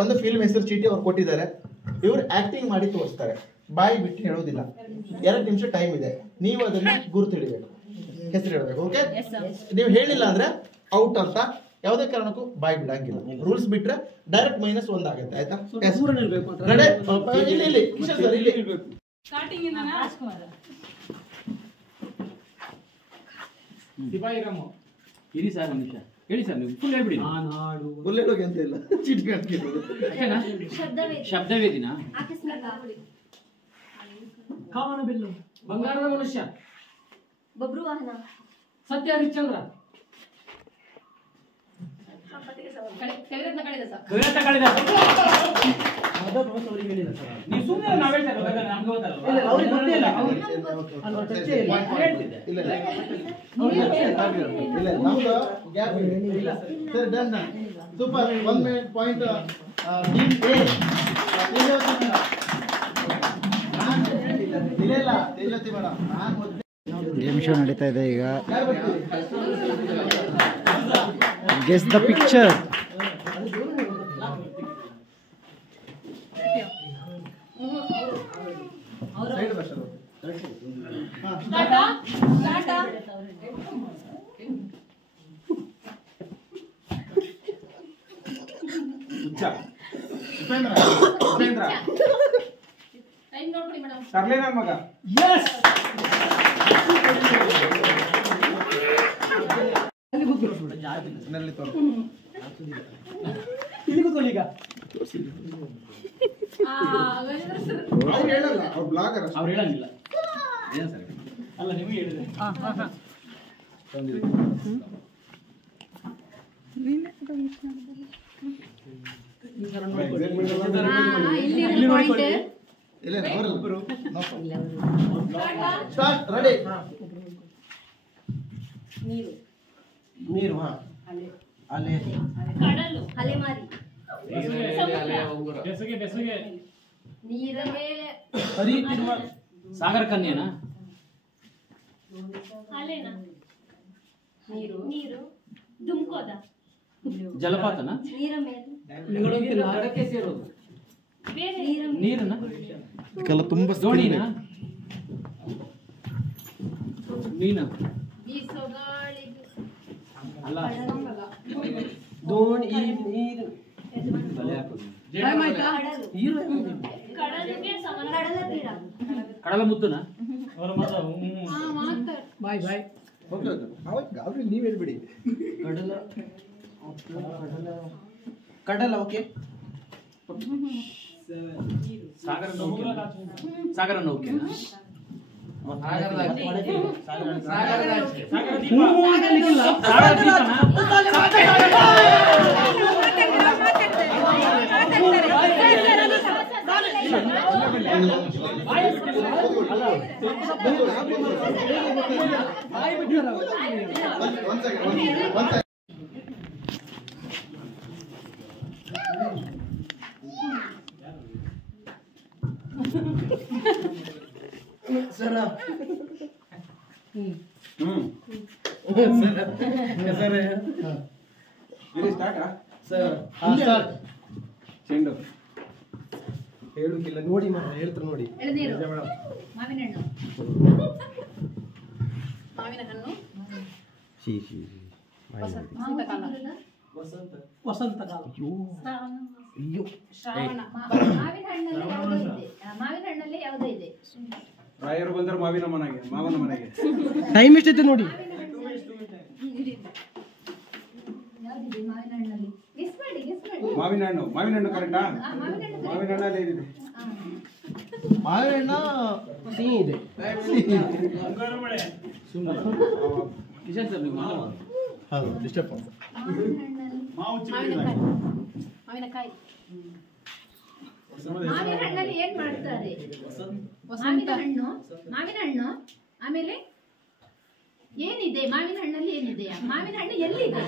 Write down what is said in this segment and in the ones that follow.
ಒಂದು ಫಿಲ್ಮ್ ಹೆಸರು ಚೀಟಿ ಅವ್ರು ಕೊಟ್ಟಿದ್ದಾರೆ, ಇವ್ರು ಆಕ್ಟಿಂಗ್ ಮಾಡಿ ತೋರಿಸ್ತಾರೆ, ಬಾಯಿ ಬಿಟ್ಟು ಹೇಳೋದಿಲ್ಲ. 2 ನಿಮಿಷ ಟೈಮ್ ಇದೆ, ನೀವು ಅದನ್ನ ಗುರುತು ಹಿಡಿಬೇಕು, ಹೆಸರು ಹೇಳಬೇಕು. ಓಕೆ, ನೀವು ಹೇಳಿಲ್ಲ ಅಂದ್ರೆ ಔಟ್ ಅಂತ. ಯಾವುದೇ ಕಾರಣಕ್ಕೂ ಬಾಯಿ ಬಿಡಂಗಿಲ್ಲ. ರೂಲ್ಸ್ ಬಿಟ್ರೆ ಡೈರೆಕ್ಟ್ -1 ಆಗುತ್ತೆ. ಆಯ್ತಾ? ಇಲ್ಲಿ ಕಿಶನ್ ಸರ್ ಇಲ್ಲಿ ಸಿಪಾಯಿ ರಾಮು ಇರಿ ಸರ್ ಒಂದು ನಿಮಿಷ ಹೇಳಿ ಸರ್, ನೀವು ಫುಲ್ ಹೇಳ್ಬಿಡಿ. ಫುಲ್ ಹೇಳೋಕೆ ಅಂತ ಇಲ್ಲ, ಚೀಟಿ ಹಾಕಿರೋದು. ಶಬ್ದವೇದಿನ ಕಾಮನ ಬಿಲ್ಲು, ಬಂಗಾರದ ಮನುಷ್ಯ, ಬಬ್ರು ವಾಹನ, ಸತ್ಯ ಹರಿಶ್ಚಂದ್ರ, ಕವಿರತ್ನ ಕಾಳಿದಾಸ. ನೀವು ಸುಮ್ಮನೆ ನಾವು ಹೇಳ್ತಾರೆ ನಮ್ಗೆ ಗೊತ್ತಲ್ಲ. Super. 1 minute point. Game show ನಡೀತಾ ಇದೆ ಈಗ. Guess the picture. ಮಗ ಅವ್ರು ಹೇಳಂಗಿಲ್ಲ ಅಲ್ಲ, ನಿಮಗೆ ಹೇಳಿದ್ರೆ ನೀರು, ನೀರು, ಅಲೆ, ಕಡಲು, ಅಲೆಮಾರಿ, ಬೆಸಗೆ ಬೆಸಗೆ, ನೀರ ಮೇಲೆ, ಸಾಗರ ಕನ್ಯೆನಾ, ಅಲೆನಾ, ನೀರು, ನೀರು, ಧುಮ್ಕೋದ, ಜಲಪಾತನ, ನೀರ ಮೇಲೆ, ದಡಕ್ಕೆ ಸೇರೋದು, ಬೇರೆ ನೀರನ್ನ, ತುಂಬಾ ದೋಣಿನ, ಮೀನ ಬೀಸೋ ಗಾಳಿ, ಅಲ್ಲ ದೋಣಿ, ನೀರು, ಕಡಲಿಗೆ ಸಮಾನ, ಕಡಲ ತೀರ, ಕಡಲ ಮುತ್ತುನ, ಬಾಯ್ ಬಾಯ್. ಅವ್ರಿಗೆ ನೀವ್ ಹೇಳ್ಬಿಡಿ. ಕಡಲ, ಕಡಲ, ಓಕೆ. ಸಾಗರ ನೌಕೆ, ಸಾಗರ ನೌಕೆನಾ, ಸರ ಚೆಂಡು ಹೇಳುಕಿಲ್ಲ ನೋಡಿ, ಹೇಳ್ತಾರೆ ನೋಡಿ. ಮಾವಿನ ಹಣ್ಣು, ಮಾವಿನ ಹಣ್ಣು, ವಸಂತ ಕಾಲ, ಶ್ರಾವಣ. ಮಾವಿನ ಹಣ್ಣಲ್ಲಿ ಯಾವುದೇ ಇದೆ? ರಾಯರು ಬಂದರು ಮಾವಿನ ಮನೆಗೆ, ಮಾವನ ಮನೆಗೆ. ಟೈಮ್ ಎಷ್ಟೈತೆ ನೋಡಿ. ಯಾವ್ದಿದೆ ಮಾವಿನ ಹಣ್ಣಲ್ಲಿ? ಗೆಸ್ ಮಾಡಿ, ಗೆಸ್ ಮಾಡಿ. ಮಾವಿನ ಹಣ್ಣು, ಮಾವಿನ ಹಣ್ಣು ಕರೆಕ್ಟಾ? ಮಾವಿನ ಹಣ್ಣಲ್ಲಿ ಏನಿದೆ? ಮಾವಿನ ಹಣ್ಣು ಸಿಹಿ ಇದೆ. ಕಿಶನ್ ಸರ್ ನೀವು ಹೌದು, ಡಿಸ್ಟರ್ಬ್. ಮಾವಿನಕಾಯಿ. ಮಾವಿನ ಹಣ್ಣಲ್ಲಿ ಏನ್ ಮಾಡ್ತಾರೆ? ಮಾವಿನ ಹಣ್ಣು, ಮಾವಿನ ಹಣ್ಣು, ಆಮೇಲೆ ಏನಿದೆ ಮಾವಿನ ಹಣ್ಣಲ್ಲಿ? ಏನಿದೆ ಮಾವಿನ ಹಣ್ಣು? ಎಲ್ಲಿದೆ?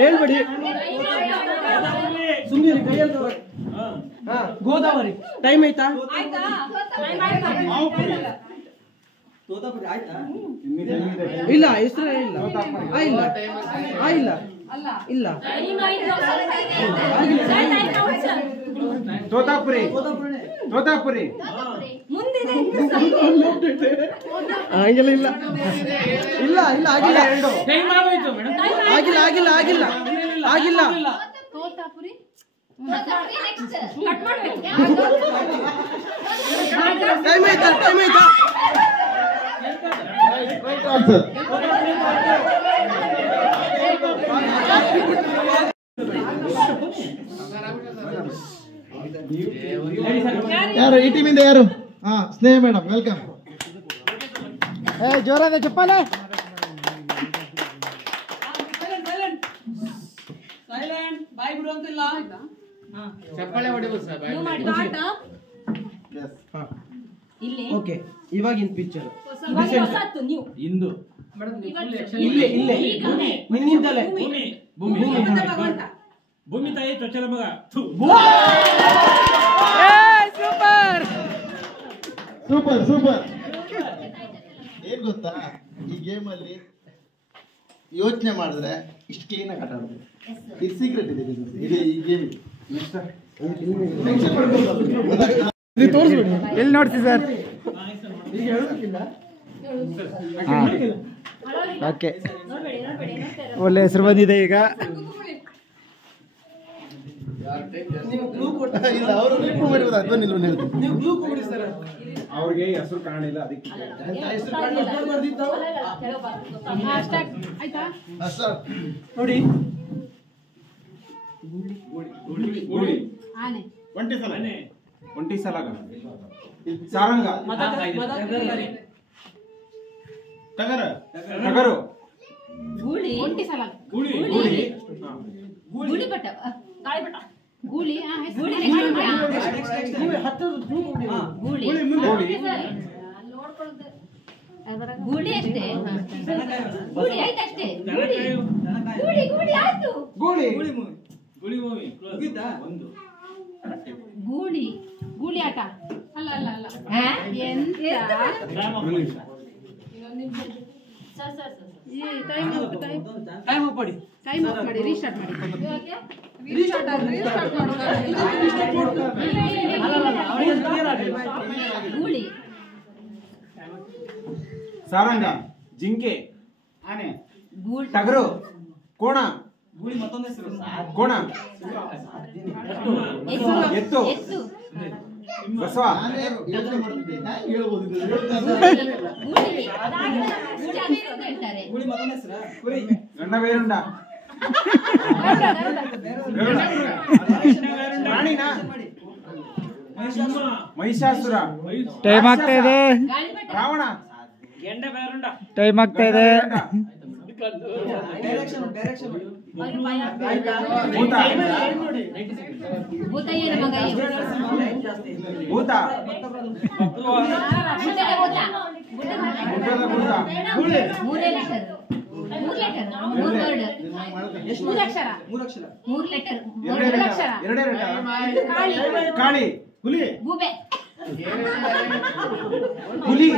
ಹೇಳ್ಬೇಡಿ ಸುಮ್ಮನೆ ಕೈಯಲ್ಲಿ ಗೋದಾವರಿ ಟೈಮ್ ಆಯ್ತಾ ಇಲ್ಲ ಹೆಸರು ಇಲ್ಲ ಇಲ್ಲ ಇಲ್ಲ ಇಲ್ಲ ತೋತಾಪುರಿ ತೋತಾಪುರಿ ಆಗಿಲ್ಲ ಇಲ್ಲ ಇಲ್ಲ ಇಲ್ಲ ಆಗಿಲ್ಲ ಟೈಮ್ ಆಗೋಯ್ತು ಮೇಡಮ್. ಆಗಿಲ್ಲ ಆಗಿಲ್ಲ ಆಗಿಲ್ಲ ಆಗಿಲ್ಲ ತೋತಾಪುರಿ ಟೈಮ್ ಆಯ್ತಾ ಟೈಮ್ ಆಯ್ತಾ ಯಾರು ಈ ಟೀಮಿಂದ ಯಾರು? ಹಾ, ಸ್ನೇಹ ಮೇಡಮ್, ವೆಲ್ಕಮ್. ಜೋರಾದ ಚಪ್ಪಾಳೆ. ಚಪ್ಪಾಳೆ ಹೊಡಿಬೋದು ಸರ್. ಓಕೆ, ಇವಾಗಿನ ಪಿಕ್ಚರ್ ಇಂದು ಇಲ್ಲೇ ಇಲ್ಲೇ ನಿನ್ನಿಂದಲೇ ಭೂಮಿ ಭೂಮಿ ತಾಯಿ ಚೊಚ್ಚಲ ಮಗ. Super super super. ಏನ್ ಗೊತ್ತಾ, ಈ ಗೇಮ್ ಅಲ್ಲಿ ಯೋಚನೆ ಮಾಡಿದ್ರೆ ಇಷ್ಟು ಕ್ಲೀನ್ ಆಗಿ ಆಟ ಆಡ್ಬೋದು. ಇದು ಸೀಕ್ರೆಟ್ ಇದೆ ಇದೆ ಈ ಗೇಮ್. ತೋರಿಸ್ಬಿಡಿ, ಎಲ್ಲಿ ನೋಡ್ತೀವಿ ಸರ್? ಓಕೆ, ಒಳ್ಳೆ ಹೆಸರು ಬಂದಿದೆ ಈಗ. ಇಲ್ಲ, ಅವರು ಇಂಪ್ರೂವ್ ಮಾಡಿರೋದು ಅದು ನಿಲ್ಲು ಹೇಳ್ತೀನಿ. ಅವ್ರಿಗೆ ಹೆಸರು ಕಾಣಿಲ್ಲ ಅದಕ್ಕೆ ನೋಡಿ, ಒಂಟಿ ಸಲ ಸಾರಂಗ ಟಗರ ಟಗರು ಗೂಳಿ ಒಂಟಿ ಸಲ ಗೂಳಿ ಗೂಳಿ ಬಟ್ಟ ಗೂಳಿ ಗೂಳಿ ಗೂಳಿ ಅಷ್ಟೇ. ಗೂಳಿ ಆಯ್ತು ಅಷ್ಟೇ. ಗೂಳಿ ಗೂಳಿ ಆಯ್ತು. ಗೋಳಿ ಗುಳಿ ಮೂವಿ ಒಂದು ಗೂಳಿ ಗೂಳಿ ಆಟ ಅಲ್ಲ ಅಲ್ಲ ಅಲ್ಲ ಎಂತ ಟೈಮ್ ಆಫ್ ಮಾಡಿ ರೀಸ್ಟಾರ್ಟ್ ಮಾಡಿ. ಗೂಳಿ ಸಾರಂಗ ಜಿಂಕೆ ಆನೆ ಗೂಳಿ ಟಗರು ಕೋಣ ಕೋಣ ಎತ್ತು ಎತ್ತು ಬಸವ ನಾನೇ ಯೋಚನೆ ಮಾಡ್ತಿದ್ದೆ, ಹ್ಯಾಂಗ್ ಹೇಳ್ಬೋದು ಇದು? ಗೂಳಿ ಗೂಳಿ ಅಂತ ಹೇಳ್ತಾರೆ. ಗಂಡ ಬೇರುಂಡ ಪ್ರಾಣಿನ ಮಹಿಷಾಸುರ ಟೈಮ್ ಆಗ್ತಾ ಇದೆ, ಗಾಳಿಪಟ ರಾವಣ ಟೈಮ್ ಆಗ್ತಾ ಇದೆ. ಭೂತ ಭೂತ ಏನು ಮಗ ಇವು? ಭೂತ ಭೂತದ ಭೂತ. ಭೂತದ ಭೂತ ಮೂರೇ ಲೆಟರ್. ಮೂರು ಲೆಟರ್. ಮೂರು ವರ್ಡ್. ಮೂರು ಅಕ್ಷರ. ಮೂರು ಲೆಟರ್. ಎರಡು ಅಕ್ಷರ. ಎರಡೇ ಲೆಟರ್. ಕಾಳಿ ಕಾಳಿ ಹುಲಿ ಗೂಬೆ ಹುಲಿ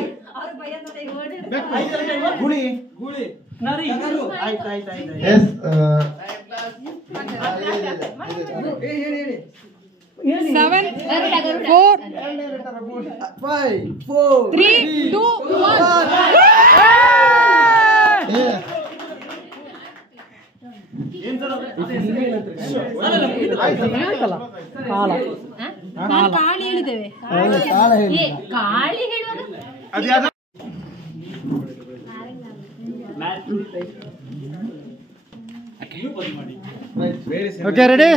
ಹುಲಿ Yes, ಗರುಡ ಗರುಡ. 5 4 3 2 1 ಕಾಳಿ ಹೇಳಿದ್ದೇವೆ. ಕಾಳಿ ಹೇಳುವಾಗ ಅದ್ಯಾವ okay, ready,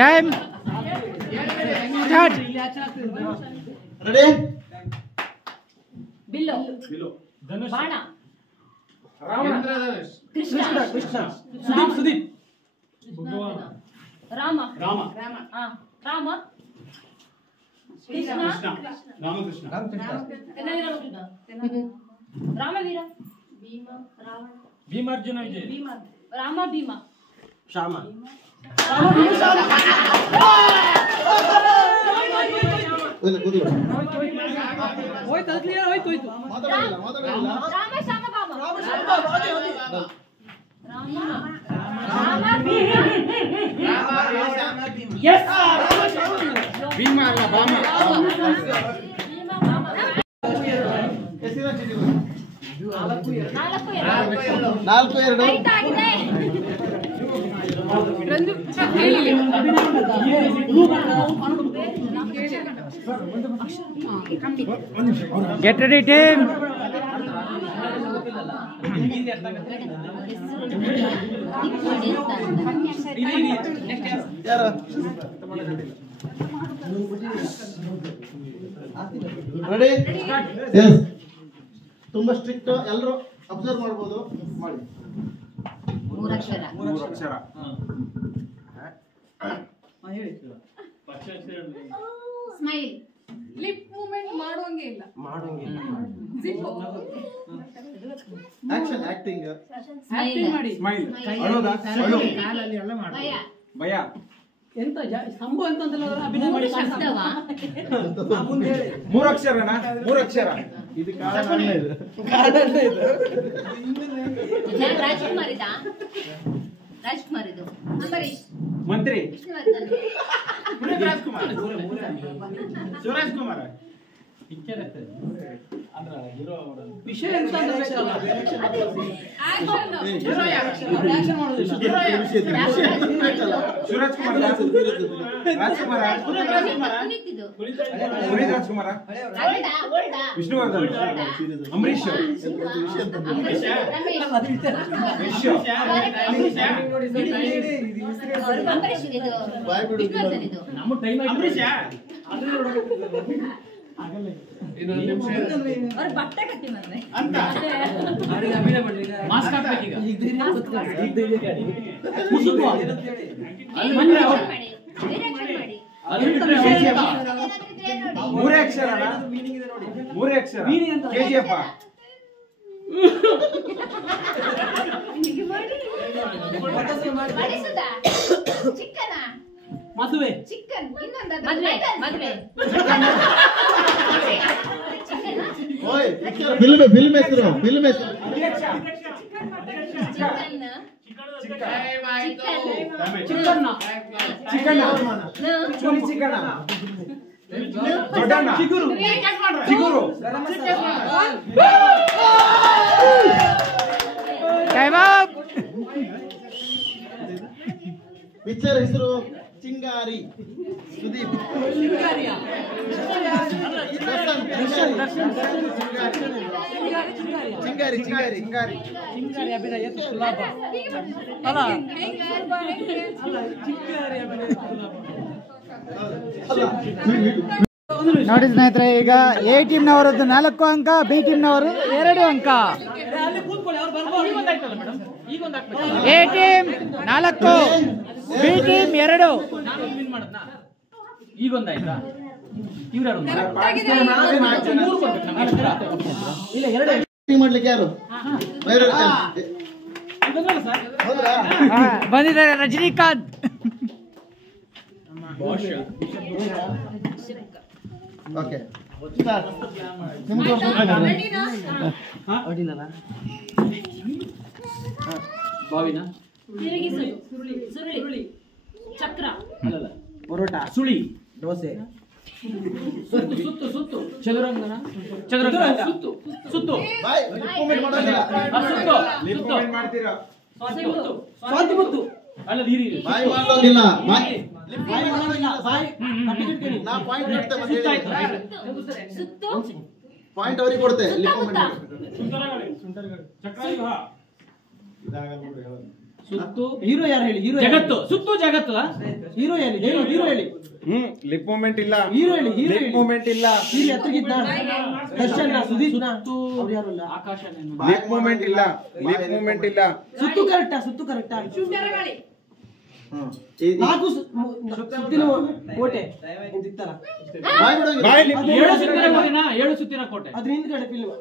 time start. Ready? ಬಿಲ್ಲು ಬಾಣ ಕೃಷ್ಣ ಸುದೀಪ್ ರಾಮ ರಾಮ ರಾಮ ಕೃಷ್ಣ ರಾಮಕೃಷ್ಣ ರಾಮವೀರ ಭೀಮ ರಾವಣ ಭೀಮಾರ್ಜುನ ವಿಜಯ ರಾಮ ಭೀಮ ಶ್ಯಾಮ ಇಲ್ಲ, ಕೂತ್ಕೊಳ್ಳಿ. ಹೋಯ್ತು ಅದು ಕ್ಲಿಯರ್ ಹೋಯ್ತು ಹೋಯ್ತು ಮಾತಾಡೋದಿಲ್ಲ, ಮಾತಾಡೋದಿಲ್ಲ. ರಾಮ ಶ್ಯಾಮ ಬಾಮ ಭೀಮ ಅಲ್ಲ ಬಾಮ. ಎಷ್ಟಿದೆ ಚೀಟಿಗಳು? 4-2 4-2. ರೈಟ್ ಆಗಿದೆ. ಗೆಟ್ ರೆಡಿ ಟೀಮ್ ಯಾರು? ರೆಡಿ? Yes. ತುಂಬಾ ಸ್ಟ್ರಿಕ್ಟ್, ಎಲ್ಲರೂ ಅಬ್ಸರ್ವ್ ಮಾಡ್ಬೋದು. ಮಾಡಿ. 3 ಅಕ್ಷರ. 3 ಅಕ್ಷರ. ಸ್ಮೈಲ್. ಲಿಪ್ ಮೂವ್ಮೆಂಟ್ ಮಾಡುವಂಗೆ ಇಲ್ಲ. Action, acting. ಸ್ಮೈಲ್ ಮಾಡಿ. ಸ್ಮೈಲ್. ಅಳೋದಾ? ಅಳು. ಭಯ. ಭಯ. ಎಂತ ಸಂಭವ ಅಂತಂದ್ರೆ ಅಭಿನಯ ಮಾಡಿ ಶಬ್ದವಾ? 3 ಅಕ್ಷರನಾ? 3 ಅಕ್ಷರ. ಇದು ಕಾರಣ ಇದು. ರಾಜ್ಕುಮಾರ್ ಇದಾ? ರಾಜ್ಕುಮಾರ್ ಇದು. ಅಂಬರೀಶ್. ಮಂತ್ರಿ. ವಿಷ್ಣುವರ್ಧನ್. ಶಿವರಾಜ್ ಕುಮಾರ್. ವಿಷಯ ಎಂತ ಅಂತ ಬೇಕಲ್ಲ ಆಕ್ಷನ್. ಶಿವರಾಜ್ ಕುಮಾರ್. ರಾಜ್ಕುಮಾರ. ಪುನೀತ್ ಇದು. ಪುನೀತ್ ರಾಜ್ಕುಮಾರ. ವಿಷ್ಣುವರ್ಧನ್. ಅಂಬರೀಶ್. ಅಂಬರೀಶ್. ರಮೇಶ್. ವಿಶ್ವ. ಅಂಬರೀಶ್ ಇದು. ಬಾಯ್ ಬಿಡು. ವಿಷ್ಣುವರ್ಧನ್ ಇದು. ನಮ್ಮ ಟೈಮ್ ಅವ್ರ ಬಟ್ಟೆ ಕಟ್ಟಿ ಬಂದ್ರೆ ಅಭಿನಯ ಮಾಡ್ಲಿಲ್ಲ ಮಾಸ್ಕ್ ಹಾಕ್ಬೇಕೀಗ ಮೂರೇ ಅಕ್ಷರ. 3 ಅಕ್ಷರ. KGF. ಚಿಕ್ಕನ ಮದುವೆ ಚಿಕನ್ ಇನ್ನೊಂದು ಮದುವೆ ಓಯ್, ಫಿಲ್ಮ್ ಹೆಸರು, ಫಿಲ್ಮ್ ಹೆಸರು. ಚಿಕ್ಕಣ್ಣ ಚಿಕ್ಕಣ್ಣ. ಚೂರಿ ಚಿಕ್ಕಣ್ಣ. ದೊಡ್ಡಣ್ಣ. ಚಿಗುರು. ಪಿಕ್ಚರ್ ಹೆಸರು ಚಿಂಗಾರಿ. ಸುದೀಪ್. ಚಿಂಗಾರಿ. ಚಿಂಗಾರಿ ಅಭಿನಯ ಸುಲಭ ಅಲ್ಲ ಚಿಂಗಾರಿ ಅಭಿನಯ ನೋಡಿ ಸ್ನೇಹಿತರೆ, ಈಗ ಎ ಟೀಮ್ನವರದ್ದು 4 ಅಂಕ, ಬಿ ಟೀಮ್ನವರು 2 ಅಂಕ. A team 4, B team 2. ಈಗೊಂದಾಯ್ತಾ? ಇವ್ರು ಮಾಡ್ಲಿಕ್ಕೆ ಯಾರು ಬಂದಿದ್ದಾರೆ? ರಜನಿಕಾಂತ್. ಓಕೆ. ಬಾವಿನ ತಿರುಗಿಸುದು, ಸುರುಳಿ, ಚಕ್ರ, ಅಲ್ಲಲ್ಲ ಪರೋಟ, ಸುಳಿ ದೋಸೆ, ಸುತ್ತು ಚದುರಂಗನ ಸುತ್ತು ಬಾಯ್ ಕಾಮೆಂಟ್ ಮಾಡೋದಿಲ್ಲ. ಲಿಪ್ ಮೂವ್ಮೆಂಟ್ ಮಾಡ್ತೀರಾ? ಸ್ವಾತಿ ಮುತ್ತು, ಅಲ್ಲ ಹಿರಿ ಬಾಯ್ ಮಾಡೋದಿಲ್ಲ. ಬಾಯ್ ಮಾಡೋದಿಲ್ಲ. ನಾ ಪಾಯಿಂಟ್ ಕೊಡ್ತೆ ಮತ್ತೆ ಸುತ್ತು, ಪಾಯಿಂಟ್ ಅವ್ರಿಗೆ ಕೊಡ್ತೆ. ಲಿಪ್ ಮೂವ್ಮೆಂಟ್ ಸುತ್ತು ಹೀರೋ ಯಾರು ಹೇಳಿ? ಹೀರೋ ಜಗತ್ತು ಸುತ್ತು ಜಗತ್ತು ಹೀರೋ ಹೇಳಿ, ಹೀರೋ ಹೇಳಿ. ಲಿಪ್ ಮೂವ್ಮೆಂಟ್ ಇಲ್ಲ. ಹೀರೋ ಹೇಳಿ, ಹೀರೋ ಲಿಪ್ ಹೇಳಿ. ಮೂವ್ಮೆಂಟ್ ಇಲ್ಲ. ಹೀರೋ ಎತ್ತಗಿದ್ದ ದರ್ಶನ್, ಸುದೀಪ್, ಅವ್ರು ಯಾರಲ್ಲ. ಆಕಾಶ ಲಿಪ್ ಮೂವ್ಮೆಂಟ್ ಇಲ್ಲ. ಲಿಪ್ ಮೂವ್ಮೆಂಟ್ ಇಲ್ಲ. ಸುತ್ತು ಕರೆಕ್ಟಾ? ಶುಂಠರಗಾಳಿ. 4 ಸುತ್ತಿನ ಕೋಟೆ ಇಂತಿತ್ತಲ್ಲ, ಬಾಯ್ ಬಿಡೋಗಿಲ್ಲ. ಬಾಯ್ ಲಿಪ್ 7 ಸುತ್ತಿನ ಕೋಟೆನಾ? 7 ಸುತ್ತಿನ ಕೋಟೆ. ಅದ್ರ ಹಿಂದ್ಗಡೆ ಫಿಲ್ಮ್.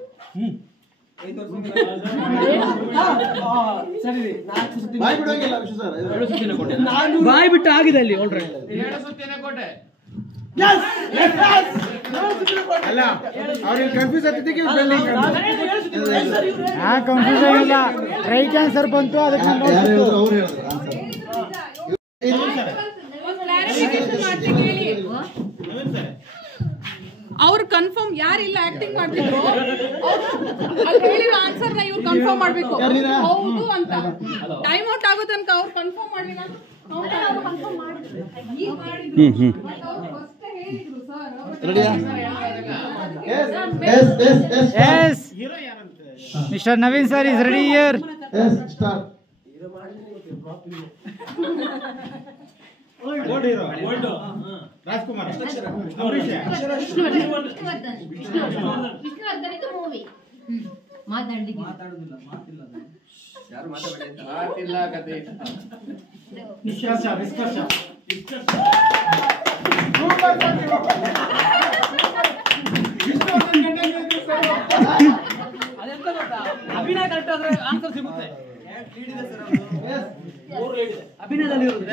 ಬಾಯಿ ಬಿಡೋಂಗಿಲ್ಲ ವಿಶ್ವ ಸರ್. ಬಾಯ್ ಬಿಟ್ಟು ಆಗಿದೆ ಅಲ್ಲಿ ಆಲ್ರೆಡಿ. 7 ಸುತ್ತಿನ ಕೋಟೆ. ಅಲ್ಲ ಅವ್ರಿಗೆ ಕನ್ಫ್ಯೂಸ್ ಆಗ್ತಿದ್ದಕ್ಕೆ ಕನ್ಫ್ಯೂಷನ್ ಇಲ್ಲ, ರೈಟ್ ಆನ್ಸರ್ ಬಂತು ಅದಕ್ಕೆ ನಾನು ಯಾರು ಹೇಳಿದ್ರು ನೋಡ್ತಿದ್ದು. ಅವ್ರು ಹೇಳಿದ್ರು ಆನ್ಸರ್. ಕ್ಲಾರಿಫಿಕೇಶನ್ ಮಾಡ್ತೀನಿ ಹೇಳಿ. ಅವ್ರು ಕನ್ಫರ್ಮ್ ಯಾರಿಲ್ಲ ಆಕ್ಟಿಂಗ್ ಮಾಡ್ತಿದ್ರು ಅವ್ರು ಹೇಳಿರೋ ಆನ್ಸರ್ ನ ಇವ್ರು ಕನ್ಫರ್ಮ್ ಮಾಡ್ಬೇಕು ಹೌದು ಅಂತ. ಟೈಮ್ ಔಟ್ ಆಗೋ ತನಕ ಅವ್ರು ಕನ್ಫರ್ಮ್ ಮಾಡಿಲ್ಲ. ರೆಡಿಯಾ? Yes mister Naveen sir is ready here. Yes start. Rajkumar Vishnuvardhan ಇದು ಮೂವಿ. ಮಾತಾಡಲಿಕ್ಕೆ ಮಾತಿಲ್ಲ ಕತೆ. ನಿಷ್ಕರ್ಷ ಅದೆಂತ ಗೊತ್ತಾ, ಅಭಿನಯ ಕರೆಕ್ಟ್ ಆದ್ರೆ ಆನ್ಸರ್ ಸಿಗುತ್ತೆ. ಅಭಿನಯದಲ್ಲಿ ಇರೋದು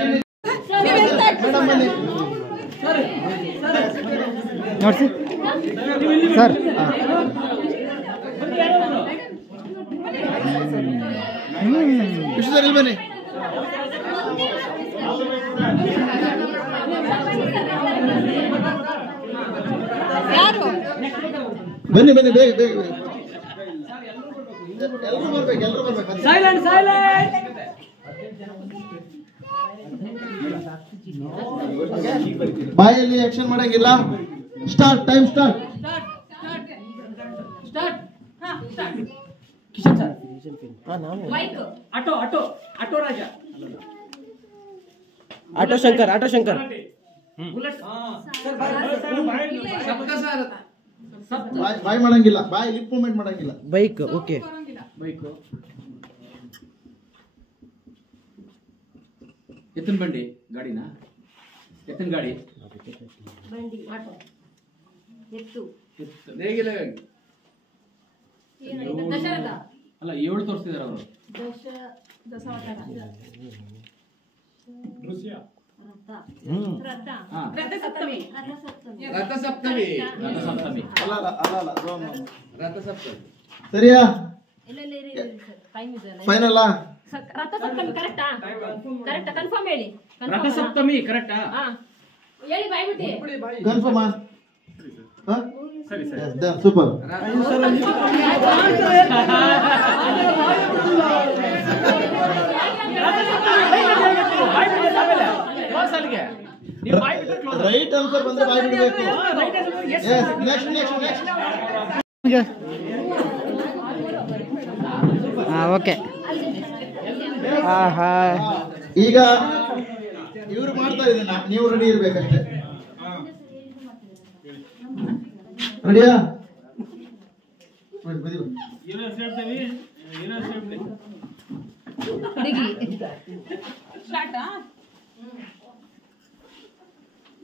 ನೋಡ್ಸಿ ಸರ್. ವಿಶ್ವ ಸರ್ ಇಲ್ಲಿ ಬನ್ನಿ. ಯಾರು ಬನ್ನಿ ಬೇಗ ಬೇಗ ಬೇಗ. ಎಲ್ಲರೂ ಬರ್ಬೇಕು. ಸೈಲೆಂಟ್. ಬಾಯಲ್ಲಿ ಆಕ್ಷನ್ ಮಾಡಂಗಿಲ್ಲ. Start. Time start. Kishan sir. Bike auto Raja. Auto Shankar. Bullet. ಬಾಯ್ ಮಾಡಂಗಿಲ್ಲ. ಬಾಯಿ ಲಿಪ್ ಮೂವ್ಮೆಂಟ್ ಮಾಡಂಗಿಲ್ಲ. Bike okay. ಬೈಕು. ಎತ್ತಿನ ಬಂಡಿ ಗಾಡಿನ ಎತ್ತಿನ ಗಾಡಿ. ಬಂಡಿ ಆಟೋ ಎತ್ತು ದಶರಥ ಅಲ್ಲ 7 ತೋರಿಸ್ತಿದಾರೆ ಅವರು. ದಶವತಾರ ರಥ ಹಾ. ರಥಸಪ್ತಮಿ ರಥಸಪ್ತಮಿ. ಅಲ್ಲ ರಥಸಪ್ತಮಿ. ಸರಿಯಾ? ಟೈಮ್ ಇದೆ. ಫೈನಲ್. ರಥಸಪ್ತಮಿ ಕರೆಕ್ಟಾ? ಕನ್ಫರ್ಮ್ ಹೇಳಿ. ರಥಸಪ್ತಮಿ ಕರೆಕ್ಟಾ? ಹೇಳಿ ಬಾಯ್ಬಿಟ್ಟಿ. ಕನ್ಫರ್ಮ್. ಸೂಪರ್. ರೈಟ್ ಆನ್ಸರ್ ಬಂದ್ರೆ ಬಾಯ್ ಬಿಡಬೇಕು. ನೆಕ್ಸ್ಟ್. ಓಕೆ. ಈಗ ಇವ್ರು ಮಾಡ್ತಾ ಇದನ್ನ ನೀವು ರೆಡಿ ಇರ್ಬೇಕಷ್ಟೇ. ರೆಡಿಯಾ?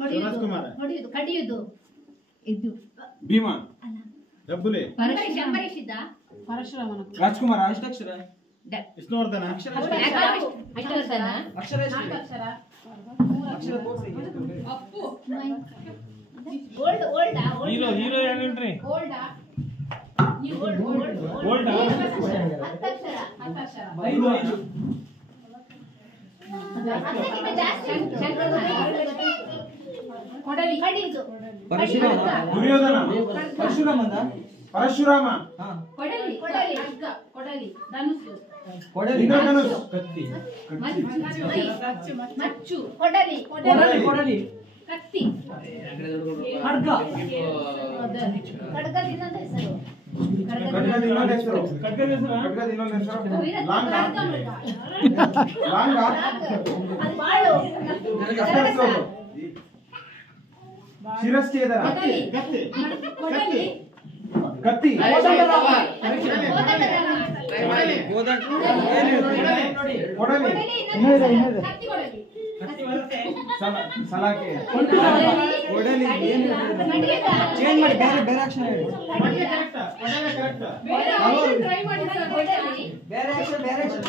ಹೊಡೆಯುವುದು ಕಡಿಯುವುದು ಇದು ಭೀಮಾ ಡಬ್ಬುಲಿ ಶಂಬರಿಸಿದ್ದ ರಾಜ್ಕುಮಾರ ವಿಷ್ಣುವರ್ಧನ ಅಪ್ಪು ಓಲ್ಡ್ ಹೀರೋ ಯಾರೇನ್ರಿ ಓಲ್ಡಾ ದುರ್ಯೋಧನ ಪರಶುರಾಮ ಇಂದ್ರಧನುಷ್ ಮಚ್ಚು ಕೊಡಲಿ ಕತ್ತಿ ಖಡ್ಗದಿಂದ ಹೆಸರು ಖಡ್ಗದ ಇನ್ನೊಂದು ಹೆಸರು ಲಾಂಗ ಶಿರಶ್ಚೇದರ ಕತ್ತಿ ಕೊಡಲಿ ಸಲಾಕೆ ಒಡಲಿ ಚೇಂಜ್ ಮಾಡಿ ಬೇರೆ ಬೇರೆ ಅಕ್ಷರ ಹೇಳಿ. ಟ್ರೈ ಮಾಡಿ ಸರ್. ಬೇರೆ ಅಕ್ಷರ ಬೇರೆ ಅಕ್ಷರ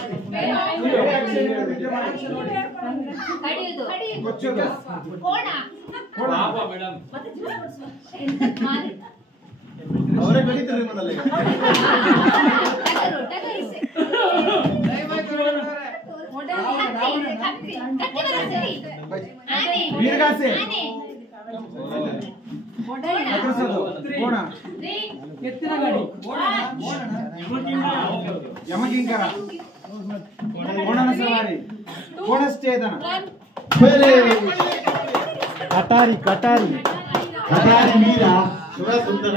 ಕಡಿಯುವುದು ಕೊಚ್ಚೋದು ಕೋಣ ಪಾಪ ಮೇಡಮ್. ಅವರೇ ಕಡಿತಾರೆ ನಿಮ್ಮನ್ನೆಲ್ಲ ಈಗ. ಟಗರು ಟಗರು ಕತ್ತಿ ಬರುತ್ತೆ. ಆನೆ ವೀರಗಾಸೆ ಆನೆ ಕತ್ತರಿಸೋದು ಕೋಣ ಎತ್ತಿನ ಗಾಡಿ ಯಮಕಿಂಕರ ಕೋಣನ ಸವಾರಿ ಕೋಣಶ್ಚೇತನ ಕಟಾರಿ ಕಟಾರಿ ಕಟಾರಿ ವೀರ ಶಿವ ಸುಂದರ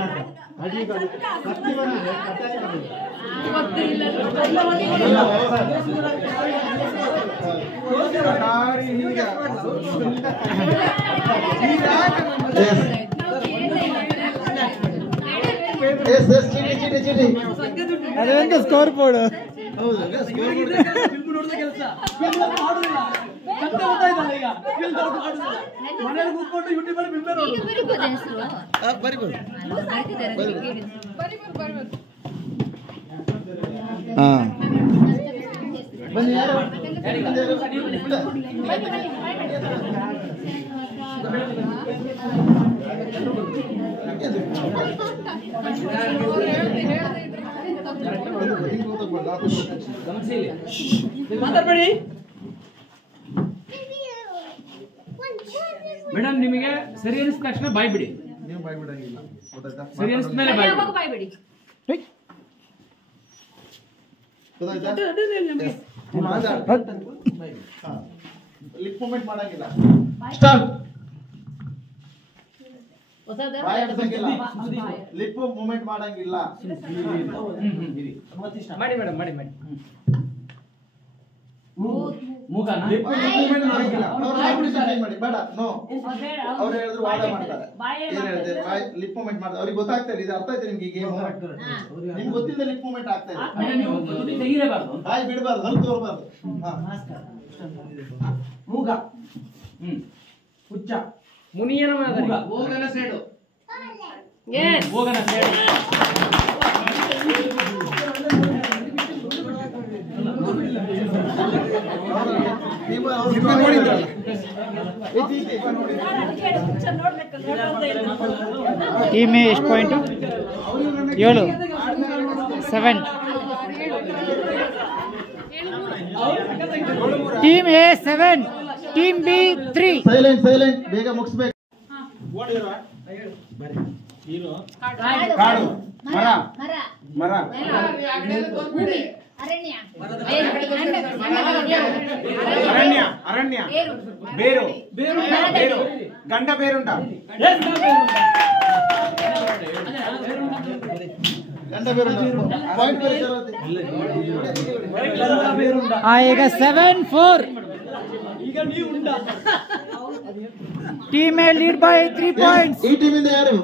ಅಡಿಗಳು ಕತ್ತಿವನ ಕಟಾರಿ ಬಂದಿದೆ. ಕಟಾರಿ ಹೀಗ ಎಸ್ ಎಸ್ ಚಿಡಿ ಚಿಡಿ ಚಿಡಿ ಅದೊಂದು ಸ್ಕೋರ್ ಬೋರ್ಡ್. ಹೌದು ಈಗ ಬರಿಬೋದ ಹೆಸರು ಬರಿಬೋದು. ಬರ್ತಿದ್ದಾರೆ ಬರಿಬೋದು. ಹಾ ಬನ್ನಿ ಯಾರು ಗಮನಿಸಿ ಇಲ್ಲಿ. ಮಾತಾಡ್ಬೇಡಿ. ಮೇಡಮ್ ನಿಮಗೆ ಸರಿ ಅನಿಸಿದ ತಕ್ಷಣ ಬಾಯ್ ಬಿಡಿ. ನೀವು ಬಾಯ್ ಬಿಡಂಗಿಲ್ಲ ಗೊತ್ತಾಯ್ತಾ? ಸರಿ ಅನಿಸಿದ ಮೇಲೆ ಬಾಯ್ ಬಿಡಿ. ಬಾಯ್ಬಿಡಿ ಲಿಪ್ ಮೂಮೆಂಟ್ ಮಾಡಂಗಿಲ್ಲ. ಸ್ಟಾರ್ಟ್. ಬಾಯ್ ಆಡ್ಸಂಗಿಲ್ಲ. ಲಿಪ್ ಮೂಮೆಂಟ್ ಮಾಡಂಗಿಲ್ಲ. ಮಾಡಿ ಮೇಡಮ್ ಮಾಡಿ ಮಾಡಿ. ಮೂಗನ ಲಿಪ್ ಮೂವ್ಮೆಂಟ್ ಮಾಡಂಗಿಲ್ಲ. ಅವ್ರು ಬಾಯ್ ಬಿಡಿ change ಮಾಡಿ ಬೇಡ ನೋ ಅವ್ರು ಹೇಳಿದ್ರು ವಾದ ಮಾಡ್ತಾರೆ. ಏನ್ ಹೇಳ್ತಾರೆ ಬಾಯ್ ಲಿಪ್ ಮೂಮೆಂಟ್ ಮಾಡ್ತಾರೆ. ಅವ್ರಿಗೆ ಗೊತ್ತಾಗ್ತಾ ಇಲ್ಲ. ಇದು ಅರ್ಥ ಆಯ್ತು ನಿಮ್ಗೆ ಈಗ ನಿಮ್ಗೆ ಗೊತ್ತಿಲ್ಲದೆ ಲಿಪ್ ಮೂಮೆಂಟ್ ಆಗ್ತಾ ಇದೆ. ಅಂದ್ರೆ ನೀವು ತೆಗಿಲೇಬಾರ್ದು. ಬಾಯ್ ಬಿಡಬಾರ್ದು ಹಲ್ಲು ತೋರ್ಬಾರ್ದು. ಮೂಗ ಹ್ಮ್ ಹುಚ್ಚ ಮುನಿಯನ ಮಾದರಿ. ಹೋಗನ ಸೈಡು. ಹೋಗನ ಸೇಡು. ನೀವು ಅವ್ರು ನೋಡಿದ್ರಲ್ಲ. ಟೀಮ್ ಎ ಎಷ್ಟು point? 7 7. Team A 7, team B 3. Silent silent ಬೇಗ ಮುಗಿಸ್ಬೇಕು. ಕಾಡು ಮರ ಮರ ಮರ ಭೂಮಿ ಅರಣ್ಯ ಅರಣ್ಯ ಅರಣ್ಯ ಬೇರು ಬೇರು ಗಂಡ ಬೇರುಂಟ ಗಂಡ ಬೇರೆ ಪಾಯಿಂಟ್ ಈಗ 7-4. Team A lead by 3 points. ಈ ಟೀಮಿಂದ ಯಾರು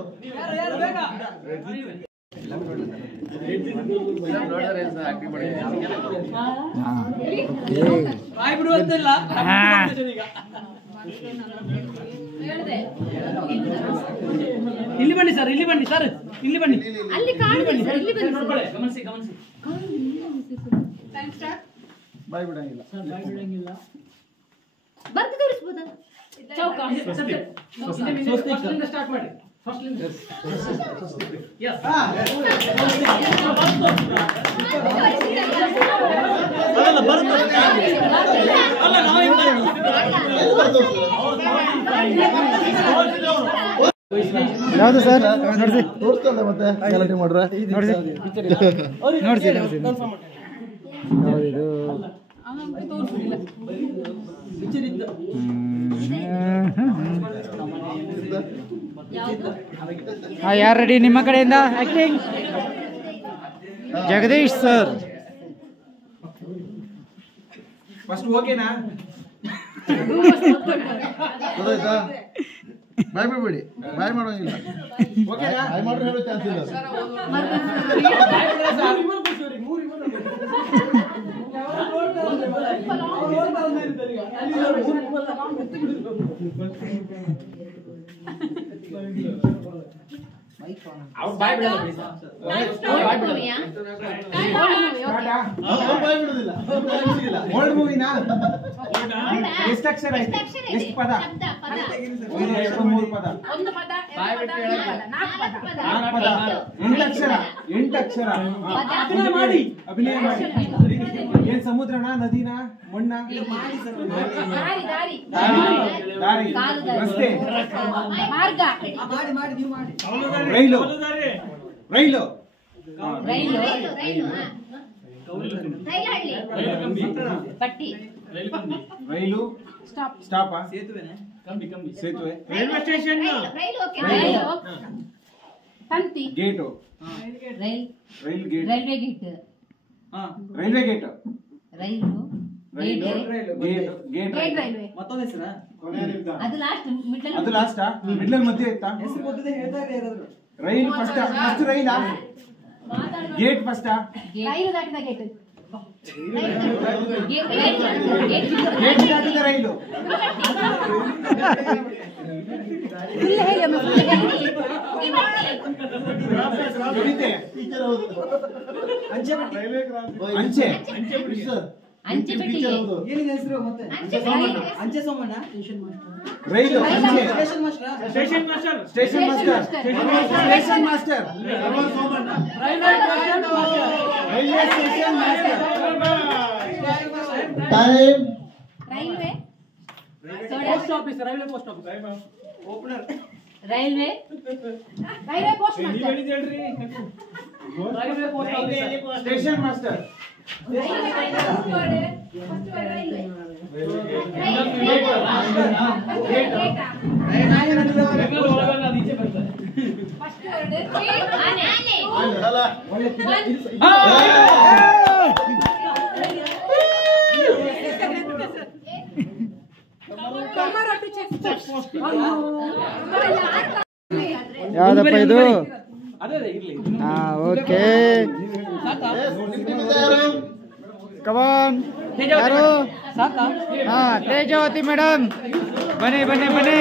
ಇಲ್ಲಿ ಬನ್ನಿ ಸರ್, ಇಲ್ಲಿ ಬನ್ನಿ ಸರ್, ಇಲ್ಲಿ ಬನ್ನಿ. ಅಲ್ಲಿ ಕಾಣಿದೆ ಸರ್, ಇಲ್ಲಿ ಬನ್ನಿ ಸರ್. ಗಮನಿಸಿ ಗಮನಿಸಿ. Time start. ಬಾಯ್ ಬಿಡಂಗಿಲ್ಲ. ಬರ್ದು ತೋರಿಸ್ಬೋದಾ? ಚೌಕ ಫಸ್ಟ್ಲಿಂದ ಸ್ಟಾರ್ಟ್ ಮಾಡಿ. ಫಸ್ಟ್ಲಿಂದ. ಯಸ್. ಯಾವುದು ಸರ್? ನೋಡಿಸಿ ತೋರಿಸ್ತಲ್ಲ ಮತ್ತೆ ಗಲಾಟೆ ಮಾಡ್ರೆ ನೋಡಿಸಿ ನೋಡಿಸಿ ನೋಡಿಸಿ ಯಾವ್ದಿದು? ಯಾರು ರೆಡಿ ನಿಮ್ಮ ಕಡೆಯಿಂದ ಆಕ್ಟಿಂಗ್? ಜಗದೀಶ್ ಸರ್. ಫಸ್ಟ್ ಓಕೆನಾ? ಗೊತ್ತಾಯ್ತಾ? ಬಾಯ್ ಬಿಡ್ಬೇಡಿ, ಬಾಯ್ ಮಾಡೋಂಗಿಲ್ಲ. ಓಕೆನಾ? ಬಾಯ್ ಮಾಡ್ರೆ ಹೇಳೋ ಚಾನ್ಸ್ ಇಲ್ಲ. ಅವ್ರು ಬಾಯ್ ಬಿಡಲ್ಲ ಬಿಡಿ ಸರ್. ಓಲ್ಡ್ ಮೂವಿನಾ ಎಷ್ಟು ಅಕ್ಷರ ಐತೆ ಎಷ್ಟು ಪದ ಎರಡು ಮೂರು ಪದ ಒಂದು ಪದ ಬಾಯ್ ಬಿಟ್ಟು ಹೇಳಲ್ಲ. ನಾಲ್ಕು ಪದ ನಾಲ್ಕು ಪದ ಎಂಟು ಅಕ್ಷರ ಅಭಿನಯ ಮಾಡಿ ಏನ್ ಸಮುದ್ರನ ನದಿನ ಮಣ್ಣ ದಾರಿ ದಾರಿ ದಾರಿ ರಸ್ತೆ ಮಾರ್ಗ ರೈಲು ರೈಲು ರೈಲು ರೈಲು ರೈಲಹಳ್ಳಿ ಪಟ್ಟಿ ರೈಲು ಸ್ಟಾಪ್ ಸೇತುವೆ ರೈಲು ಓಕೆ ರೈಲು ತಂತಿ gate rail rail gate railway gate railway gate rail rail gate gate gate railway ಅದು ಲಾಸ್ಟ್ ಮಿಡ್ಲ್ ಅದು ಲಾಸ್ಟಾ ಮಿಡ್ಲ್ ಮಧ್ಯೆ ಇತ್ತಾ ರೈಲ್ ಫಸ್ಟ್ ರೈಲಾ ಗೇಟ್ ಫಸ್ಟಾ ರೈಲು ದಾಟಿದ ಗೇಟ್ ಗೇಟ್ ದಾಟಿದ ರೈಲು ಹಿಡಿತೆ ಅಂಚೆ ಅಂಚೆ ಪೆಟ್ಟಿಗೆ ರೈಲು ಅಂಚೆ station master station master railway station master time railway post office railway post office railway railway post master railway post office station master ಯಾವ್ದಪ್ಪ ಇದು? ಅದೇ ಇರ್ಲಿ. ಹಾ ಓಕೆ ಕಮಾನ್ ಯಾರು? ಹಾ ತೇಜಾವತಿ ಮೇಡಮ್ ಬನ್ನಿ ಬನ್ನಿ ಬನ್ನಿ.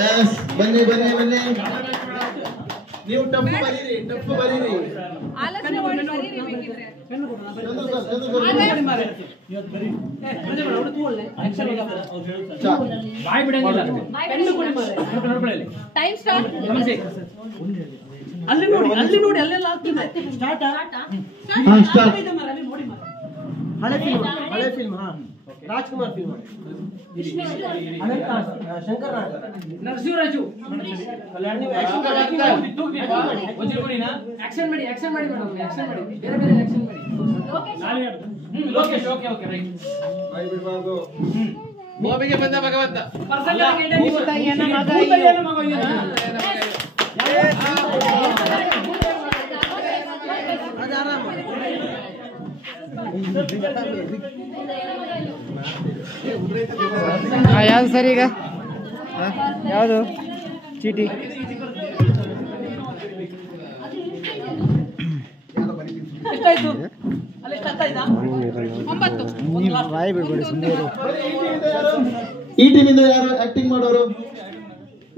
ಎಸ್ ಬನ್ನಿ ಬನ್ನಿ ಬನ್ನಿ. ನೀವು ಟಫ್ ಬರೀರಿ ಟಫ್ ಬರೀರಿ. ಆಲೋಚನೆ ಮಾಡಿ ಬರೀರಿ ಬೇಕಿದ್ರೆ. ಚಂದ್ರು ಸರ್, ಚಾ. ಬಾಯ್ ಬಿಡಂಗಿಲ್ಲ. ನೋಡ್ಕೊಳ್ಳಿ. Time start. ಗಮನಿಸಿ. ಅಲ್ಲಿ ನೋಡಿ ಅಲ್ಲೆಲ್ಲ ಆಗ್ತಿದೆ. ಸ್ಟಾರ್ಟ್ ಹಾ, ಸ್ಟಾರ್ಟ್. ಹಳೆ ಫಿಲ್ಮ್ ಹಾ ರಾಜ್ಕುಮಾರ್ ಫಿಲ್ಮ್ ಶಂಕರ್ ನರಸಿಂಹರಾಜು ಆಕ್ಷನ್ ಮಾಡಿ ಮೇಡಮ್ ಆಕ್ಷನ್ ಮಾಡಿ ಬೇರೆ ಆಕ್ಷನ್ ಮಾಡಿ. Lokesh okay right. ಗೋಬಿಗೆ ಬಂದ ಭಗವಂತ ಭೂತಾಯಿಯನ್ನ ಮಗ ಯಾವ್ದು ಸರ್ ಈಗ? ಯಾವುದು ಚೀಟಿ? ಎಷ್ಟಾಯ್ತು? ಅಲ್ಲಿ ಎಷ್ಟಾಯ್ತಾ? 9. ನೀವು ಬಾಯಿ ಬಿಡ್ಬೇಡಿ ಸುಮ್ಮನೆ. ಈ ಟೀಮಿಂದ ಯಾರು ಆಕ್ಟಿಂಗ್ ಮಾಡೋರು?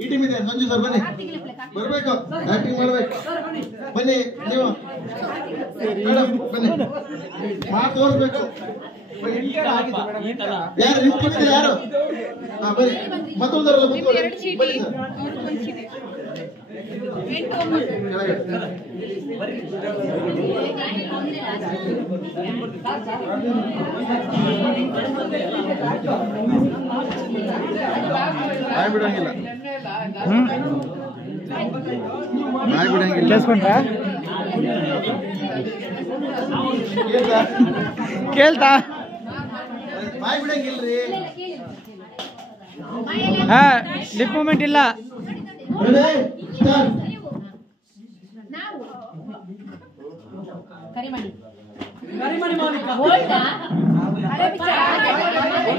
ಈ ಟೀಮ್ ಇದೆ ಸಂಜು ಸರ್ ಬನ್ನಿ ಬರ್ಬೇಕು ಆಕ್ಟಿಂಗ್ ಮಾಡ್ಬೇಕು ಬನ್ನಿ ನೀವು ಮೇಡಮ್ ಬನ್ನಿ ಮಾತು ತೋರಿಸ್ಬೇಕು ಯಾರು ನಿಂತ್ಕೊಂಡಿದೆ ಯಾರು ಹಾ ಬನ್ನಿ ಮತ್ತೊಂದರಲ್ಲ ನಿಮ್ದು 2 ಚೀಟಿ ಬನ್ನಿ ಸರ್ ಅವ್ರದ್ದು 1 ಚೀಟಿ 8 ಬಾಯ್ ಬಿಡಂಗಿಲ್ಲ ಕೇಳಿಸ್ಕೊಂಡ್ರಾ? ಕೇಳ್ತಾ? ಬಾಯ್ ಬಿಡಂಗಿಲ್ರಿ ಹಾ ಲಿಪ್ ಮೂಮೆಂಟ್ ಇಲ್ಲ. ನಾವು ಕರಿಮಣಿ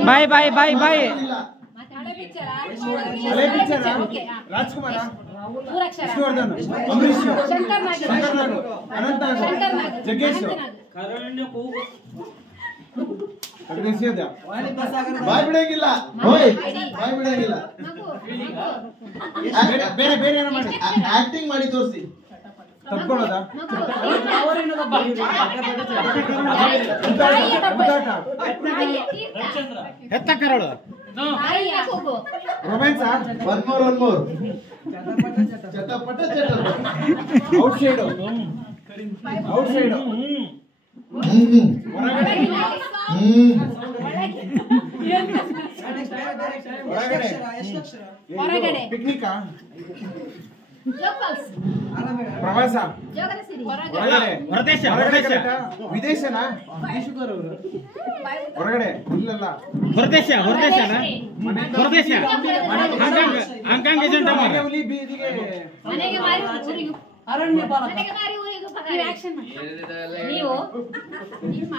ಬಾಯ್ ಬಾಯ್ ಬಾಯ್ ಬಾಯ್. ಹಳೆ ಪಿಕ್ಚರ್ ರಾಜ್ಕುಮಾರ ವಿಷ್ಣುವರ್ಧನ್ ಅಂಬರೀಶ್ ಅನಂತ ಜಗ್ಗೇಶ್ ಬಾಯ್ ಬಿಡಂಗಿಲ್ಲ ಹೋಯ್ ಬಾಯ್ ಬಿಡಂಗಿಲ್ಲ ಬೇರೆ ಬೇರೆ ಏನೋ ಮಾಡಿ ಆಕ್ಟಿಂಗ್ ಮಾಡಿ ತೋರಿಸಿ ತಪ್ಕೊಳ್ಳೋದಾ ಎತ್ತ ಕರಳು ರೊಮ್ಯಾನ್ಸ್ ಒನ್ ಮೋರ್ ಚಟಪಟ ಔಟ್ ಸೈಡ್ ಹೊರಗಡೆ ಪಿಕ್ನಿಕ್ ಜೋಪಾಲ್ಸ್ ಪ್ರವಾಸ ಜೋಗನಸಿರಿ ಹೊರಗಡೆ ವಿದೇಶನಾ ಹೊರಗಡೆ ಇಲ್ಲಲ್ಲ ಹುಲಿ ಬೀದಿಗೆ ಮನೆಗೆ ಮಾರಿ ಊರಿಗೂ ಅರಣ್ಯ ಪಾಲಕ ಮನೆಗೆ ಮಾರಿ ಊರಿಗೂ ಪಗಾರ ಆಕ್ಷನ್ ನೀವು ನಿಮ್ಮ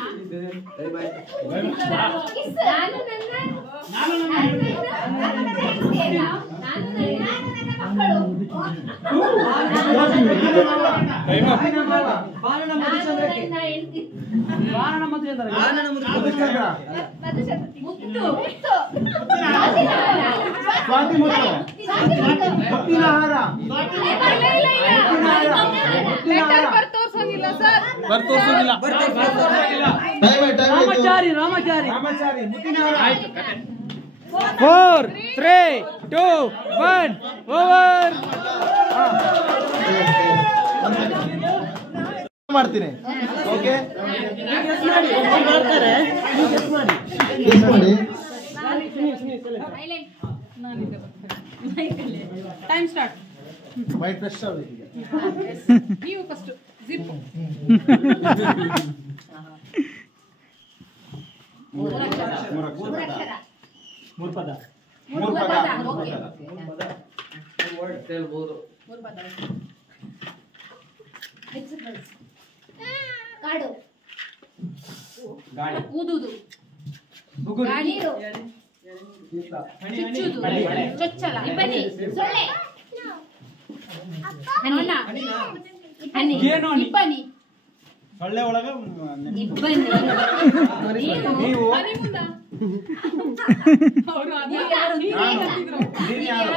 ನಾನು ಬಾರಣ ಮಧುಚಂದ್ರ ಸ್ವಾತಿ ಮುತ್ತು ಮುತ್ತಿನ ಹಾರ ಲೆಟರ್ ಬರ್ತೋರ್ಸಂಗಿಲ್ಲ ಸರ್ ರಾಮಚಾರಿ ರಾಮಚಾರಿ ರಾಮಚಾರಿ ಮುತ್ತಿನ ಹಾರ 4 3 2 1 ಓವರ್. ಮಾಡ್ತೀನಿ ಓಕೆ ಮಾಡ್ತಾರೆ ಮಾಡಿ ಟೈಮ್ ಸ್ಟಾರ್ಟ್ ಮೈಂಡ್ ಫ್ರೆಶ್ ಆಗಬೇಕು ನೀವು ಫಸ್ಟ್ ಜಿಪ್ ಮೂರು ಪದ ಕಾಡು ಗಾಳಿ ಊದುದು ಬುಗುರಿ ನೀರು ಚುಚ್ಚುದು ಚೊಚ್ಚಲ ಇಬ್ಬನಿ ಸೊಳ್ಳೆ ಹನಿ ಇಬ್ಬನಿ ಸೊಳ್ಳೆ ಒಳಗ ಇಬ್ಬನಿ ನೀವು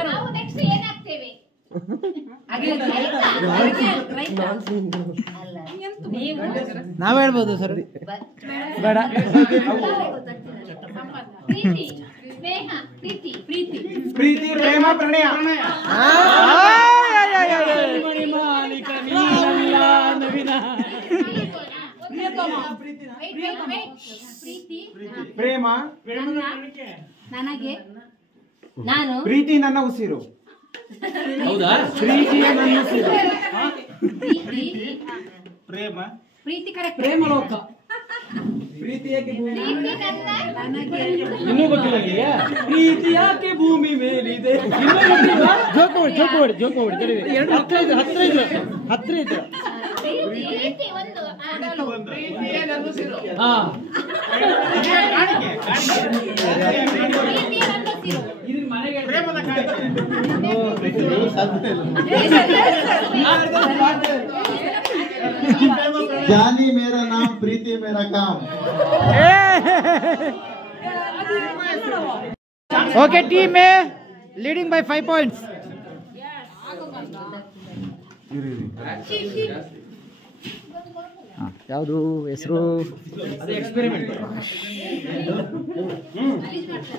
ನಾವು ನೆಕ್ಸ್ಟ್ ಏನಾಗ್ತೇವೆ ನಾವ್ ಹೇಳ್ಬೋದು ಸರ್ ಬೇಡ. ಪ್ರೀತಿ ಸ್ನೇಹ ಪ್ರೀತಿ ಪ್ರೀತಿ ಪ್ರೀತಿ ಪ್ರೇಮ ಪ್ರಣಯ ಪ್ರೀತಿ ಪ್ರೇಮ ನನಗೆ ನಾನು ಪ್ರೀತಿ ನನ್ನ ಉಸಿರು ಹೌದಾ? ಪ್ರೀತಿಯ ನನ್ನ ಉಸಿರು ಪ್ರೀತಿ ಪ್ರೇಮ ಪ್ರೀತಿ ಕರೆಕ್ಟ್ ಪ್ರೇಮಲೋಕ ಪ್ರೀತಿ ಯಾಕೆ ಪ್ರೀತಿ ನನಗೆ ಇನ್ನೂ ಗೊತ್ತಿಲ್ಲ ನಿಮಗೆ? ಪ್ರೀತಿ ಯಾಕೆ ಭೂಮಿ ಮೇಲಿದೆ ಜೋಕು ಹೊಡಿ ಎರಡು ಹತ್ರ ಇದ್ರು ಪ್ರೀತಿ ಒಂದು ಹಾ ಪ್ರೀತಿಯ ನನ್ನೊಸಿರು. ಇದನ್ನ ಮನೆಗೆ Johnny Mera Naam Preethi Mera Kaam okay team A leading by 5 points. ಯಾವುದು ಹೆಸರು? ಅದು ಎಕ್ಸ್ಪೆರಿಮೆಂಟ್.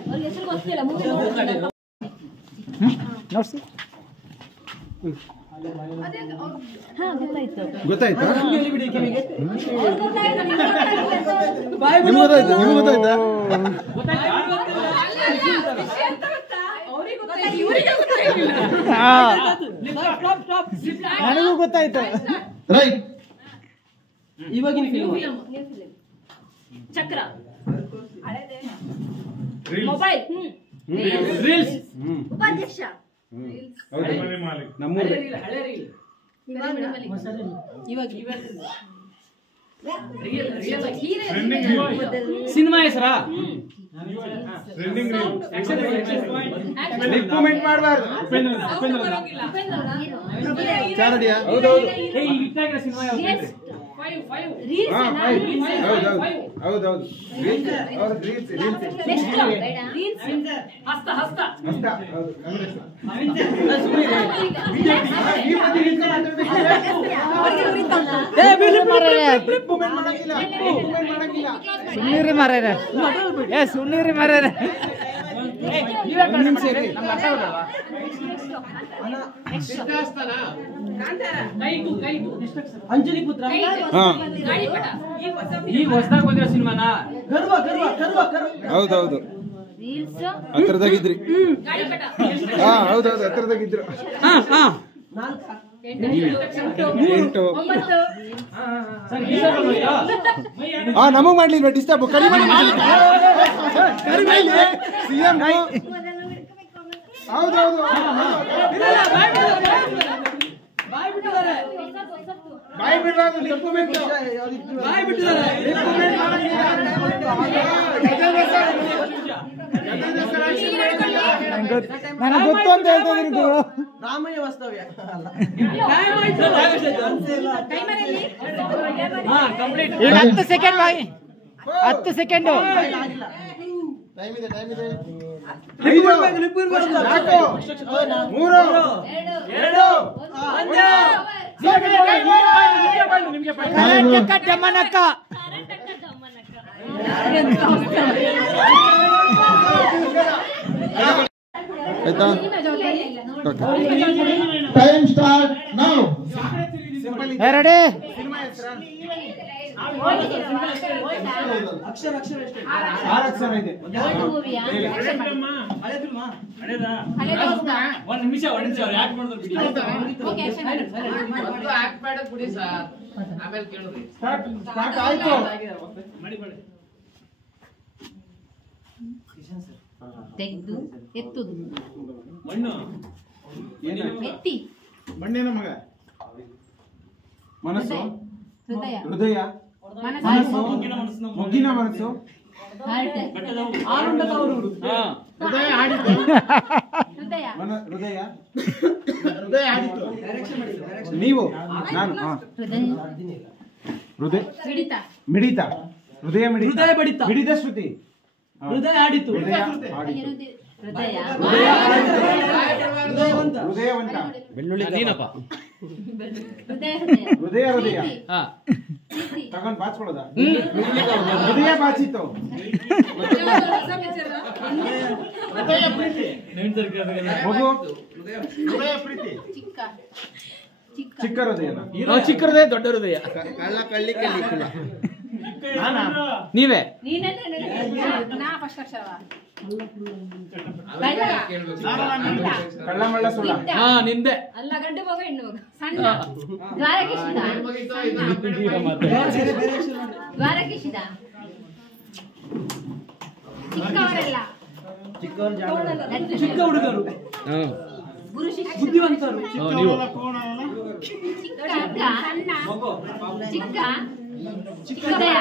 ಅವ್ರಿಗೆ ಹೆಸರು ಗೊತ್ತಿಲ್ಲ ಮೂವಿ ನೋಡ್ಸಿ. ಗೊತ್ತಾಯ್ತಾ ಬಾಯ್ ನಿಮ್ಗೆ ಗೊತ್ತಾಯ್ತಾ ನನಗೂ ಗೊತ್ತಾಯ್ತು. ರೈಟ್ ಇವಾಗಿನ ಫಿಲ್ಮ್ ಚಕ್ರ ಮೊಬೈಲ್ ರೀಲ್ಸ್. ಉಪಾಧ್ಯಕ್ಷ ನಮ್ಮೂರು ಹಳೆ ರೀಲ್. ಸಿನಿಮಾ ಹೆಸರಾ? ರಿಕಮೆಂಡ್ ಮಾಡಬಾರ್ದು ಚಾರಡಿಯಾ ಹೌದೌದು ಈಗ ಇಟ್ಟಾಗಿರೋ ಸಿನಿಮಾ ಯಾವ್ದು? ರೀಲ್ಸ್ ಹಾ, ಅಲ್ಲ? ಹೌದೌದು ಹೌದೌದು ರೀಲ್ಸ್ ಹಸ್ತ ಹಸ್ತ ಅಷ್ಟ ಹೌದು ಕಾಂಗ್ರೆಸ್ ಸುಮ್ಮನಿರಿ ಮಾರ್ಯಾರ ಸುಮ್ಮನಿರಿ ಮಾರ್ಯಾರ ಅಂಜಲಿ ಪುತ್ರ ಈಗ ಹೊಸದಾಗಿ ಬಂದಿರೋ ಸಿನಿಮಾನ ಗರ್ವ ಗರ್ವ ಗರ್ವ ಗರ್ವ ಹೌದೌದು ರೀಲ್ಸ್ ಹತ್ರದಾಗಿದ್ರಿ ಹಾ ಹೌದೌದು ಹತ್ರದಾಗಿದ್ರು ಎಂಟು ಹಾ ನಮಗ್ ಮಾಡ್ಲಿಲ್ವಾ ಡಿಸ್ಟರ್ಬ್ ಸಿಎಂ ಹೌದೌದು ಬಾಯಿ ಬಿಡಬಾರ್ದು ಲಿಪ್ಪು ಬೇಕು ಬಾಯ್ ಬಿಟ್ಟಿದ್ದಾರೆ ನನಗೆ ಗೊತ್ತು ಅಂತ ಹೇಳ್ತಿದ್ದೀನಿ ಗುರು ರಾಮಯ್ಯ ವಾಸ್ತವ್ಯ ಈಗ 10 ಸೆಕೆಂಡ್ ಬಾಯಿ 10 ಸೆಕೆಂಡು ಟೈಮ್ ಇದೆ ಟೈಮ್ ಇದೆ. 5 4 3 2 ಕರ್ನಾಟಕ ದಮನಕ ಆಯ್ತಾ? Time start now. ಎರಡೇ ಅಕ್ಷರ ಅಕ್ಷರ ಎಷ್ಟೇ 6 ಅಕ್ಷರ ಇದೆ ಮೂವಿಯಾ ಒಂದ್ ನಿಮಿಷ ಅವ್ರು ಯಾಕೆ ಮಾಡಿದ್ರು ಬಿಡಿ ಸ್ಟಾರ್ಟ್ ಆಯ್ತು. ತೆಗೆದು ಎತ್ತುದು ಮಣ್ಣು ಎತ್ತಿ ಮಣ್ಣಿನ ಮಗ ಮನಸ್ಸು ಹೃದಯ ಹೃದಯ ಮನಸ್ಸು ಮೊಗ್ಗಿನ ಮನಸ್ಸು ಹಾರ್ಟ್ ಹೃದಯ ಆಡಿತು. ಹೃದಯ ಹೃದಯ ಹೃದಯ ಆಡಿತು. ನೀವು ನಾನು ಹೃದಯ ಹೃದಯ ಹಿಡಿತ ಮಿಡಿತ ಹೃದಯ ಮಿಡಿತ ಹೃದಯ ಬಡಿತ. ಮಿಡಿದ ಶ್ರುತಿ ಹೃದಯ ಆಡಿತು ಹೃದಯ ಆಡಿತು. ಹೃದಯ ಹೃದಯವಂತ ಹೃದಯವಂತ ನೀನಪ್ಪ ಹೃದಯ ಹೃದಯ ಹೃದಯ ಹಾ ಪ್ರೀತಿ ತಗೊಂಡ್ ಬಾಚ್ಕೊಳ್ಳೋದ ಹೃದಯ ಬಾಚಿತ್ತು ಹೃದಯ ಪ್ರೀತಿ. ಮಗು ಹೃದಯ ಪ್ರೀತಿ. ಚಿಕ್ಕ ಚಿಕ್ಕ ಚಿಕ್ಕ ಹೃದಯನ ಚಿಕ್ಕ ಹೃದಯ ದೊಡ್ಡ ಹೃದಯ ನೀವೇ ನೀನನ್ನೇ ನಾ ಫಸ್ಟ್ ಅಕ್ಷರ ಕಳ್ಳ ಮಳ್ಳ ಸುಳ್ಳ ಹಾ ನಿಂದೆ ಅಲ್ಲ ಗಂಡು ಮಗ ಹೆಣ್ಣು ಮಗ ಸಣ್ಣ ದ್ವಾರಕಿಶಿದ ದ್ವಾರಕಿಶಿದ ಚಿಕ್ಕವರೆಲ್ಲ ಚಿಕ್ಕ ಹುಡುಗರು ಗುರು ಶಿಷ್ಯ ಬುದ್ಧಿವಂತರು ನೀವು ಚಿಕ್ಕ ಸಣ್ಣ ಚಿಕ್ಕ ಹೃದಯ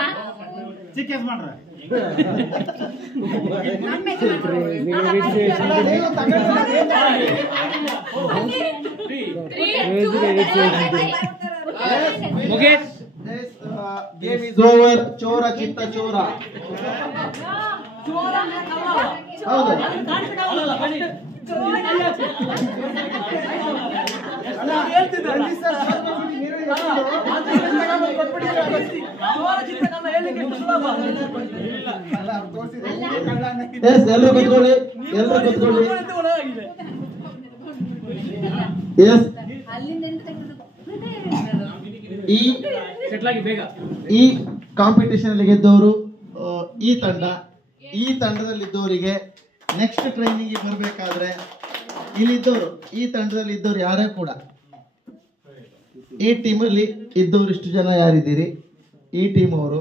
ಮುಗೇಶ್ ಗೇಮ್ ಇಸ್ ಓವರ್. ಚೋರ ಚಿತ್ತ ಚೋರ. ಹೌದು. ಎಲ್ಲರೂ ಕೂತ್ಕೊಳ್ಳಿ, ಎಲ್ಲರೂ ಕೂತ್ಕೊಳ್ಳಿ. ಎಸ್, ಅಲ್ಲಿಂದ ಎಂತ ತೆಗೆದು ಈ ಸೆಟ್ಲಾಗಿ ಬೇಗ ಈ ಕಾಂಪಿಟೇಷನ್ ಅಲ್ಲಿ ಗೆದ್ದವರು ಈ ತಂಡ. ಈ ತಂಡದಲ್ಲಿದ್ದವರಿಗೆ ನೆಕ್ಸ್ಟ್ ಟ್ರೈನಿಂಗ್ ಬರಬೇಕಾದ್ರೆ ಇಲ್ಲಿದ್ದವರು ಈ ತಂಡದಲ್ಲಿ ಇದ್ದವರು ಯಾರೇ ಕೂಡ ಈ ಟೀಮಲ್ಲಿ ಇದ್ದವರು ಇಷ್ಟು ಜನ ಯಾರಿದ್ದೀರಿ, ಈ ಟೀಮ್ ಅವರು